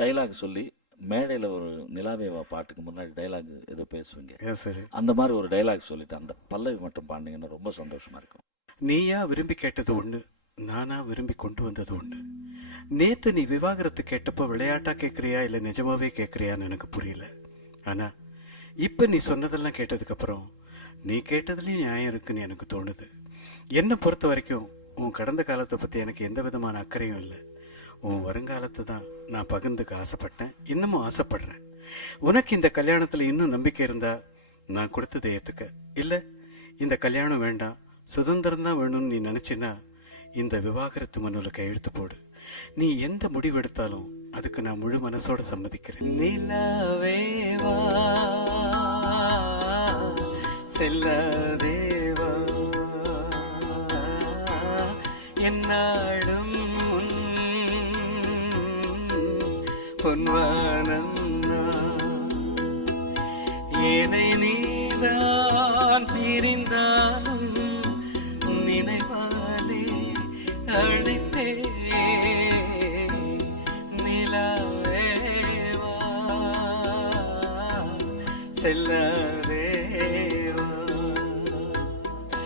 Dialogue சொல்லி மேடையில் ஒரு நிலாவேவா பாட்டுக்கு முன்னாடி டைலாக் ஏதோ பேசுவீங்க. சரி, அந்த மாதிரி ஒரு டைலாக் சொல்லிட்டு அந்த பல்லவி மட்டும் பாண்டிங்கன்னா ரொம்ப சந்தோஷமா இருக்கும். நீயா விரும்பி கேட்டது ஒண்ணு, நானா விரும்பி கொண்டு வந்தது ஒண்ணு. நேத்து நீ விவாகரத்து கேட்டப்போ விளையாட்டா கேட்கறியா இல்ல நிஜமாவே கேட்கறியான்னு எனக்கு புரியல. ஆனா இப்ப நீ சொன்னதெல்லாம் கேட்டதுக்கு அப்புறம் நீ கேட்டதுலயும் நியாயம் இருக்குன்னு எனக்கு தோணுது. என்னை பொறுத்த வரைக்கும் உன் கடந்த காலத்தை பத்தி எனக்கு எந்த விதமான அக்கறையும் இல்லை. உன் வருங்காலத்தை தான் நான் பகிர்ந்துக்க ஆசைப்பட்டேன், இன்னமும் ஆசைப்படுறேன். உனக்கு இந்த கல்யாணத்துல இன்னும் நம்பிக்கை இருந்தா நான் கொடுத்ததை ஏத்துக்க. இல்ல இந்த கல்யாணம் வேண்டாம், சுதந்திரம் தான் வேணும்னு நீ நினைச்சினா இந்த விவாகரத்து மனுல கையெழுத்து போடு. நீ எந்த முடிவு எடுத்தாலும் அதுக்கு நான் முழு மனசோட சம்மதிக்கிறேன். நிலவேவா செல்லதேவா என்னாடும் பொன்வானம் ஏனை நீதான் பிரிந்தாலும் நினைவாலே அழைப்பே நிலவேவா செல்ல